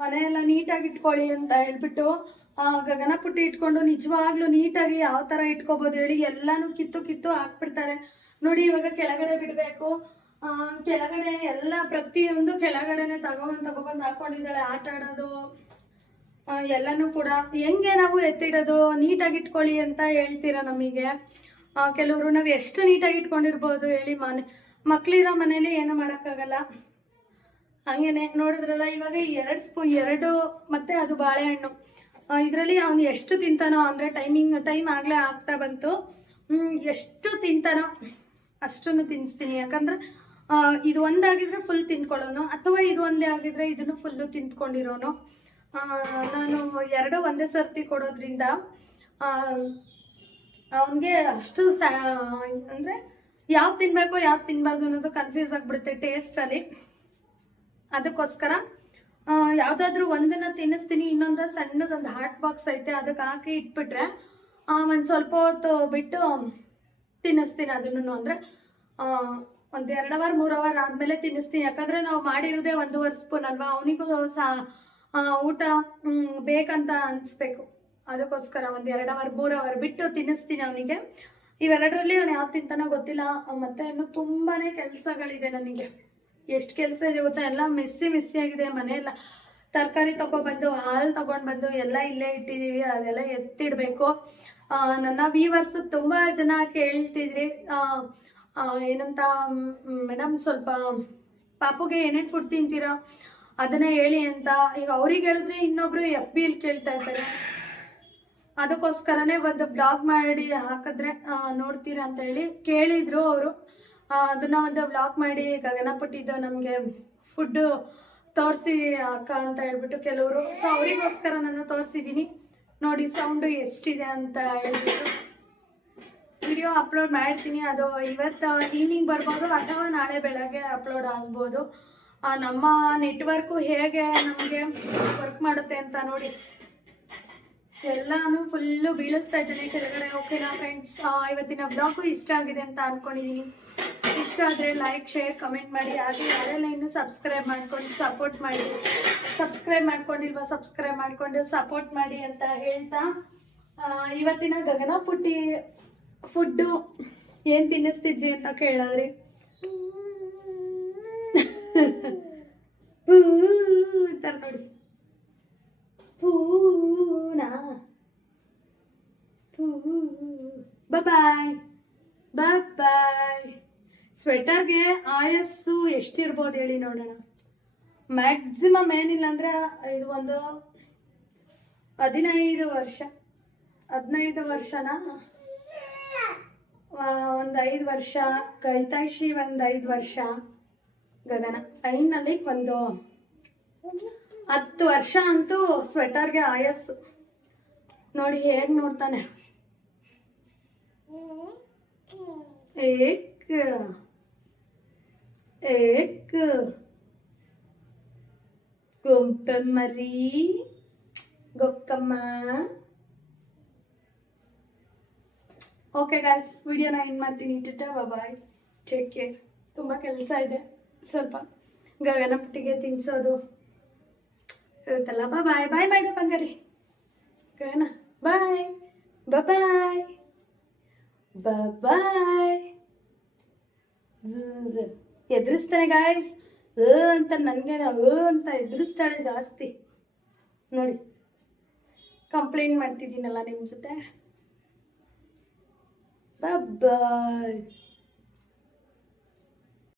ಮನೆಯೆಲ್ಲ ನೀಟಾಗಿ ಇಟ್ಕೊಳ್ಳಿ ಅಂತ ಹೇಳ್ಬಿಟ್ಟು ಗಗನ ಪುಟ್ಟಿ ಇಟ್ಕೊಂಡು ನಿಜವಾಗ್ಲೂ ನೀಟಾಗಿ ಯಾವ ಥರ ಇಟ್ಕೋಬೋದು ಹೇಳಿ ಎಲ್ಲಾನು ಕಿತ್ತು ಕಿತ್ತು ಹಾಕ್ಬಿಡ್ತಾರೆ. ನೋಡಿ ಇವಾಗ ಕೆಳಗಡೆ ಬಿಡಬೇಕು. ಕೆಳಗಡೆ ಎಲ್ಲ ಪ್ರತಿಯೊಂದು ಕೆಳಗಡೆನೆ ತಗೊಬಂದು ತಗೊಬಂದು ಹಾಕೊಂಡಿದ್ದಾಳೆ ಆಟ ಆಡೋದು. ಎಲ್ಲನೂ ಕೂಡ. ಹೆಂಗೆ ನಾವು ಎತ್ತಿಡೋದು? ನೀಟಾಗಿ ಇಟ್ಕೊಳ್ಳಿ ಅಂತ ಹೇಳ್ತೀರಾ ನಮಗೆ? ಕೆಲವರು, ನಾವು ಎಷ್ಟು ನೀಟಾಗಿ ಇಟ್ಕೊಂಡಿರ್ಬೋದು ಹೇಳಿ ಮನೆ ಮಕ್ಳಿರೋ ಮನೇಲಿ ಏನು ಮಾಡೋಕ್ಕಾಗಲ್ಲ. ಹಂಗೇನೆ ನೋಡಿದ್ರಲ್ಲ, ಇವಾಗ ಎರಡು ಸ್ಪೂ, ಎರಡು ಮತ್ತೆ ಅದು ಬಾಳೆಹಣ್ಣು. ಇದರಲ್ಲಿ ಅವನು ಎಷ್ಟು ತಿಂತಾನೋ, ಅಂದರೆ ಟೈಮಿಂಗ್ ಟೈಮ್ ಆಗಲೇ ಆಗ್ತಾ ಬಂತು. ಎಷ್ಟು ತಿಂತಾನೋ ಅಷ್ಟನ್ನು ತಿನ್ನಿಸ್ತೀನಿ ಯಾಕಂದರೆ ಇದು ಒಂದಾಗಿದ್ರೆ ಫುಲ್ ತಿನ್ಕೊಳ್ಳೋನು, ಅಥವಾ ಇದು ಒಂದೇ ಆಗಿದ್ರೆ ಇದನ್ನು ಫುಲ್ಲು ತಿಂದ್ಕೊಂಡಿರೋನು ನಾನು ಎರಡು ಒಂದೇ ಸರ್ತಿ ಕೊಡೋದ್ರಿಂದ ಅವನಿಗೆ ಅಷ್ಟು ಸ, ಅಂದರೆ ಯಾವ್ದು ತಿನ್ಬೇಕು, ಯಾವ್ದು ತಿನ್ಬಾರ್ದು ಅನ್ನೋದು ಕನ್ಫ್ಯೂಸ್ ಆಗಿಬಿಡುತ್ತೆ ಟೇಸ್ಟಲ್ಲಿ ಅದಕ್ಕೋಸ್ಕರ ಯಾವುದಾದ್ರೂ ಒಂದನ್ನು ತಿನ್ನಿಸ್ತೀನಿ, ಇನ್ನೊಂದು ಸಣ್ಣದೊಂದು ಹಾಟ್ ಬಾಕ್ಸ್ ಐತೆ ಅದಕ್ಕೆ ಹಾಕಿ ಇಟ್ಬಿಟ್ರೆ ಒಂದು ಸ್ವಲ್ಪ ಹೊತ್ತು ಬಿಟ್ಟು ತಿನ್ನಿಸ್ತೀನಿ ಅದನ್ನು ಅಂದರೆ ಒಂದು ಎರಡು ಅವರ್, ಮೂರು ಅವರ್ ಆದಮೇಲೆ ತಿನ್ನಿಸ್ತೀನಿ. ಯಾಕಂದರೆ ನಾವು ಮಾಡಿರೋದೇ ಒಂದೂವರೆ ಸ್ಪೂನ್ ಅಲ್ವಾ? ಅವನಿಗೂ ಸಹ ಊಟ ಬೇಕಂತ ಅನಿಸ್ಬೇಕು. ಅದಕ್ಕೋಸ್ಕರ ಒಂದು ಎರಡು ಅವರ್, ಮೂರು ಅವರ್ ಬಿಟ್ಟು ತಿನ್ನಿಸ್ತೀನಿ ಅವನಿಗೆ. ಇವೆರಡರಲ್ಲಿ ನಾನು ಯಾವ್ದು ತಿಂತಾನೋ ಗೊತ್ತಿಲ್ಲ. ಮತ್ತೆ ಇನ್ನು ತುಂಬಾನೇ ಕೆಲಸಗಳಿದೆ ನನಗೆ. ಎಷ್ಟು ಕೆಲಸ ಇದೆ ಗೊತ್ತಾ ಎಲ್ಲ ಮಿಸ್ಸಿ ಮಿಸ್ಸಿ ಆಗಿದೆ. ಮನೆಯೆಲ್ಲ ತರಕಾರಿ ತಗೊಬಂದು, ಹಾಲು ತಗೊಂಡು ಬಂದು ಎಲ್ಲ ಇಲ್ಲೇ ಇಟ್ಟಿದ್ದೀವಿ ಅದೆಲ್ಲ ಎತ್ತಿಡಬೇಕು. ನನ್ನ ವೀವರ್ಸ್ ತುಂಬ ಜನ ಕೇಳ್ತಿದ್ರಿ. ಏನಂತ ಮೇಡಮ್ ಸ್ವಲ್ಪ ಪಾಪುಗೆ ಏನೇನು ಫುಡ್ ತಿಂತೀರಾ? ಅದನ್ನೇ ಹೇಳಿ ಅಂತ. ಈಗ ಅವ್ರಿಗೆ ಹೇಳಿದ್ರೆ ಇನ್ನೊಬ್ರು ಎಫ್ ಬಿ ಕೇಳ್ತಾ ಇರ್ತಾರೆ. ಅದಕ್ಕೋಸ್ಕರನೇ ಒಂದು ಬ್ಲಾಗ್ ಮಾಡಿ ಹಾಕಿದ್ರೆ ನೋಡ್ತೀರಾ ಅಂತ ಹೇಳಿ ಕೇಳಿದ್ರು ಅವರು. ಅದನ್ನ ಒಂದು ಬ್ಲಾಗ್ ಮಾಡಿ ಗಗನ ಪುಟ್ಟಿದ್ದು ನಮಗೆ ಫುಡ್ಡು ತೋರಿಸಿ ಅಕ್ಕ ಅಂತ ಹೇಳ್ಬಿಟ್ಟು ಕೆಲವರು. ಸೊ ಅವರಿಗೋಸ್ಕರ ನಾನು ತೋರಿಸಿದ್ದೀನಿ ನೋಡಿ ಸೌಂಡು ಎಷ್ಟಿದೆ ಅಂತ ಹೇಳ್ಬಿಟ್ಟು. ವಿಡಿಯೋ ಅಪ್ಲೋಡ್ ಮಾಡ್ತೀನಿ. ಅದು ಇವತ್ತು ಈವ್ನಿಂಗ್ ಬರ್ಬೋದು ಅಥವಾ ನಾಳೆ ಬೆಳಗ್ಗೆ ಅಪ್ಲೋಡ್ ಆಗ್ಬೋದು. ನಮ್ಮ ನೆಟ್ವರ್ಕು ಹೇಗೆ ನಮಗೆ ವರ್ಕ್ ಮಾಡುತ್ತೆ ಅಂತ ನೋಡಿ. ಎಲ್ಲಾನು ಫುಲ್ಲು ಬೀಳಿಸ್ತಾ ಇದ್ದೀನಿ ಕೆಳಗಡೆ. ಓಕೆನಾ ಫ್ರೆಂಡ್ಸ್ ಇವತ್ತಿನ ಬ್ಲಾಗು ಇಷ್ಟ ಆಗಿದೆ ಅಂತ ಅನ್ಕೊಂಡಿದ್ದೀನಿ ಇಷ್ಟ ಆದರೆ ಲೈಕ್ ಶೇರ್ ಕಮೆಂಟ್ ಮಾಡಿ. ಹಾಗೆ ಯಾರೆಲ್ಲ ಇನ್ನೂ ಸಬ್ಸ್ಕ್ರೈಬ್ ಮಾಡ್ಕೊಂಡು ಸಪೋರ್ಟ್ ಮಾಡಿ. ಸಬ್ಸ್ಕ್ರೈಬ್ ಮಾಡ್ಕೊಂಡಿಲ್ವಾ ಸಬ್ಸ್ಕ್ರೈಬ್ ಮಾಡಿಕೊಂಡು ಸಪೋರ್ಟ್ ಮಾಡಿ ಅಂತ ಹೇಳ್ತಾ ಇವತ್ತಿನ ಗಗನ ಪುಟ್ಟಿ ಫುಡ್ಡು ಏನು ತಿನ್ನಿಸ್ತಿದ್ರಿ ಅಂತ ಕೇಳಿದ್ರಿ? ಪೂ ಅಂತಾರೆ ನೋಡಿ. ಪೂನಾ ಪೂ ಬಾಯ್ ಬಾಯ್ ಸ್ವೆಟರ್ಗೆ ಆಯಸ್ಸು ಎಷ್ಟಿರ್ಬೋದು ಹೇಳಿ ನೋಡೋಣ. ಮ್ಯಾಕ್ಸಿಮಮ್ ಏನಿಲ್ಲ ಅಂದ್ರೆ ಇದು ಒಂದು ಹದಿನೈದು ವರ್ಷ. ಹದಿನೈದು ವರ್ಷನ ಒಂದು ಐದು ವರ್ಷ ಕೈತಾಯಿಸಿ ಒಂದು ಐದು ವರ್ಷ, ಗಗನ. ಫೈನಲ್ಲಿ ಒಂದು ಹತ್ತು ವರ್ಷ ಅಂತೂ ಸ್ವೆಟರ್ಗೆ ಆಯಸ್ಸು. ನೋಡಿ, ಹೇಗೆ ನೋಡ್ತಾನೆ. ಏಕ್ ಏಕ್ ಗುಂಪಮ್ಮರಿ ಗೊಕ್ಕಮ್ಮ ಓಕೆ ಗಾಯ್ಸ್ ವಿಡಿಯೋನ ಎಂಡ್ ಮಾಡ್ತೀನಿ. ಟಿಟ ಬಾಯ್ ಟೇಕ್ ಕೇರ್ ತುಂಬ ಕೆಲಸ ಇದೆ. ಸ್ವಲ್ಪ ಗಗನ ಪುಟ್ಟಿಗೆ ತಿನ್ಸೋದು. ಇರುತ್ತಲ್ಲ ಬಾ ಬಾಯ್ ಬಾಯ್ ಮಾಡು ಬಂಗಾರಿ. ಗಗನ. ಬಾಯ್ ಬಾಯ್ ಬಾಯ್ ಎದುರಿಸ್ತಾನೆ ಗಾಯ್ಸ್ ಅಂತ ನನಗೆ ಅಂತ ಎದುರಿಸ್ತಾಳೆ ಜಾಸ್ತಿ. ನೋಡಿ ಕಂಪ್ಲೇಂಟ್ ಮಾಡ್ತಿದ್ದೀನಲ್ಲ ನಿಮ್ಮ ಜೊತೆ. ಬಾಯ್